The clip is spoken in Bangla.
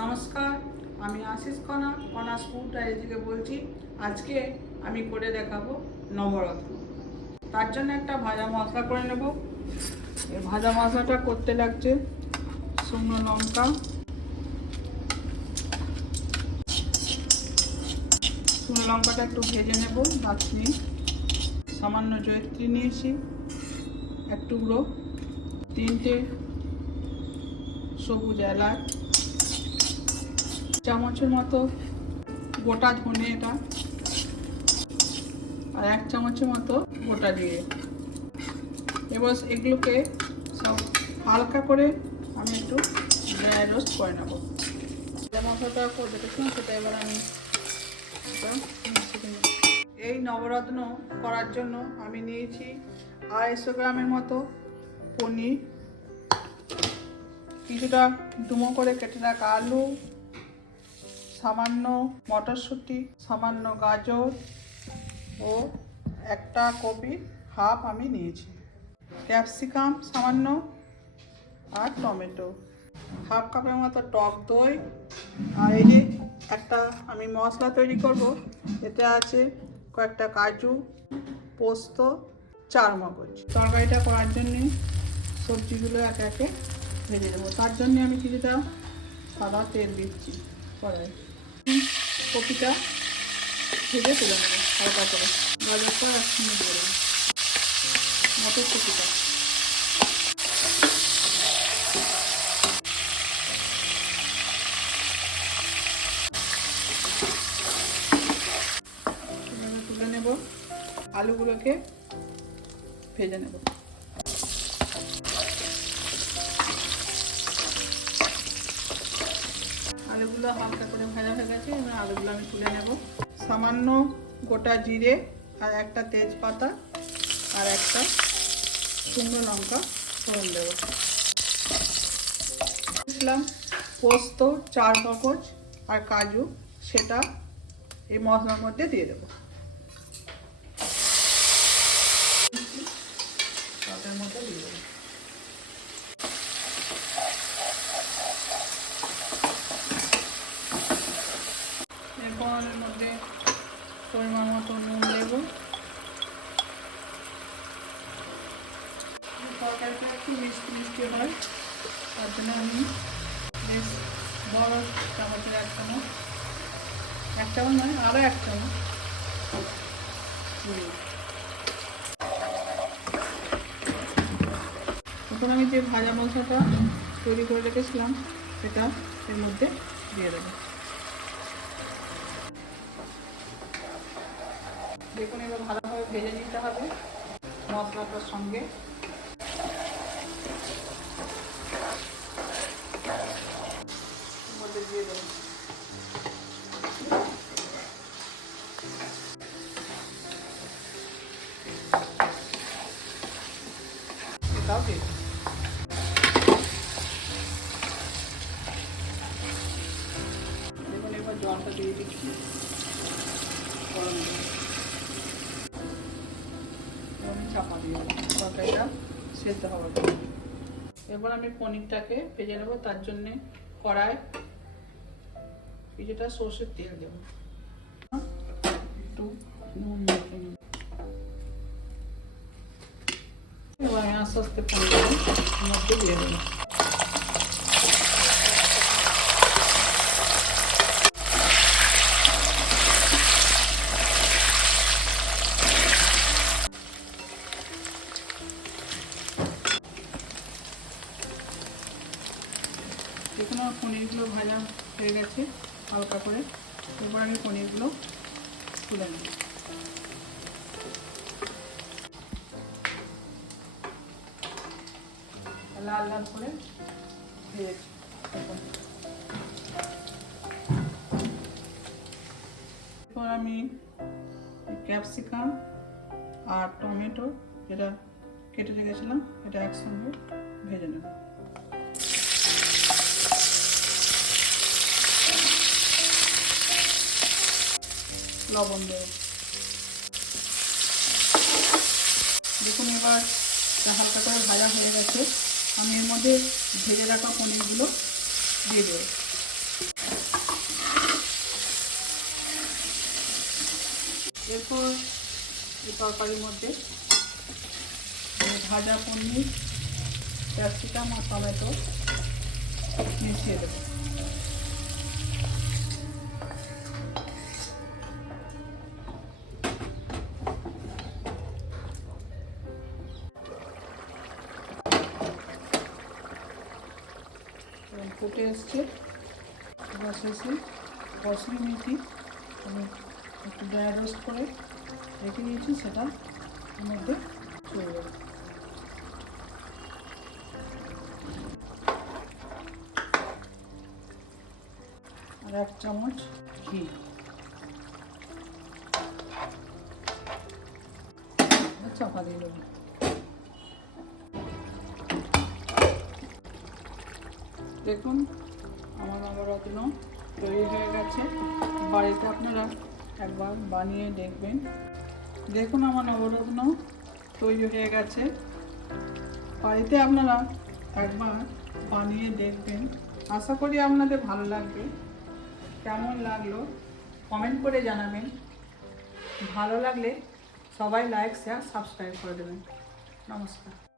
নমস্কার, আমি আশিস কণা কণাস ফুড ডায়েরি থেকে বলছি। আজকে আমি করে দেখাবো নবরত্ন। তার জন্য একটা ভাজা মশলা করে নেব। এই ভাজা মশলাটা করতে লাগছে শুকনো লঙ্কা, শুকনো লঙ্কাটা একটু ভেজে নেব। দারচিনি, সামান্য জয়িত্রী নিয়েছি এক টুকরো, 3টে সবুজ এলাচ, চামচের মতো গোটা ধনে, এটা আর 1 চামচের মতো গোটা জিরে। এবার এগুলোকে সব হালকা করে আমি একটু ড্রাই রোস্ট করে নেবো। মশলাটা করে দেখেছিলাম, সেটা এবার আমি এই নবরত্ন করার জন্য আমি নিয়েছি 250 গ্রামের মতো পনির, কিছুটা ডুমো করে কেটে রাখা আলু, সামান্য মটরশুঁটি, সামান্য গাজর ও একটা কপি হাফ আমি নিয়েছি, ক্যাপসিকাম সামান্য, আর টমেটো, হাফ কাপের মতো টক দই। আর এই যে একটা আমি মশলা তৈরি করব, এতে আছে কয়েকটা কাজু, পোস্ত, চারমগজ। তরকারিটা করার জন্যে সবজিগুলো একে একে ভেজে দেবো। তার জন্য আমি কিছুটা সাদা তেল দিচ্ছি কড়াই। কপিটা ভেজে তুলে নেবো হালকা করে, গাজরটা একসঙ্গে দিয়ে দেবো, মটরশুঁটিটা। তুলে নেব, আলুগুলোকে ভেজে নেব। আলুগুলো হালকা করে ভাজা হয়ে গেছে, এবার আলুগুলো আমি তুলে নেব। সামান্য গোটা জিরে আর একটা তেজপাতা আর একটা শুকনো লঙ্কা ফোড়ন দেব। পোস্ত, চারমগজ আর কাজু, সেটা এই মশলার মধ্যে দিয়ে দেবো। তার মধ্যে দিয়ে দেবো। এরপর এর মধ্যে পরিমাণ মতো নুন দেবো। তরকারিটা একটু মিষ্টি মিষ্টি হয়, তার জন্য আমি বেশ বড় চামচের 1 চামচ, 1 চামচ নয়, আরও 1 চামচ। তখন আমি যে ভাজা মশলাটা তৈরি করে রেখেছিলাম, সেটা এর মধ্যে দিয়ে দেবো। দেখুন, এবার ভালোভাবে ভেজে নিতে হবে মশলাটার সঙ্গে। মধ্যে দিয়ে দেবো। এটাও দিয়ে দেবো। দেখুন, এবার জলটা দিয়ে দিচ্ছি গরম জল। চাপা দিয়ে তরকারিটা সেদ্ধ হওয়ার জন্য। এবার আমি পনিরটাকে ভেজে নেবো। তার জন্যে কড়াই কিছুটা সর্ষের তেল দেবো, একটু নুন মেখে নেব। এবার আমি আস্তে আস্তে পনিরটা মধ্যে দিয়ে দেবো। দেখুন, আমার পনিরগুলো ভাজা হয়ে গেছে হালকা করে। এবার আমি পনিরগুলো তুলে নেব। লাল লাল করে ভেজেছি। এরপর আমি ক্যাপসিকাম আর টমেটো যেটা কেটে রেখেছিলাম, এটা একসঙ্গে ভেজে নেব। লবণ দেব। দেখুন, এবার হালকা করে ভাজা হয়ে গেছে। আমি এর মধ্যে ভেজে রাখা পনিরগুলো দিয়ে দেবো। এরপর এই তরকারির মধ্যে ভাজা পনির, ক্যাপসিকাম আর টমেটো মিশিয়ে দেবো। ফুটে এসছে, এবার শেষে কসুরি মেথি আমি একটু ড্রাই রোস্ট করে রেখে দিয়েছি, সেটা এর মধ্যে চলে যাবে। আর 1 চামচ ঘি, চাপা দিয়ে দেবো। দেখুন আমার নবরত্ন তৈরি হয়ে গেছে। বাড়িতে আপনারা একবার বানিয়ে দেখবেন। দেখুন আমার নবরত্ন তৈরি হয়ে গেছে, বাড়িতে আপনারা একবার বানিয়ে দেখবেন। আশা করি আপনাদের ভালো লাগবে। কেমন লাগলো কমেন্ট করে জানাবেন। ভালো লাগলে সবাই লাইক, শেয়ার, সাবস্ক্রাইব করে দেবেন। নমস্কার।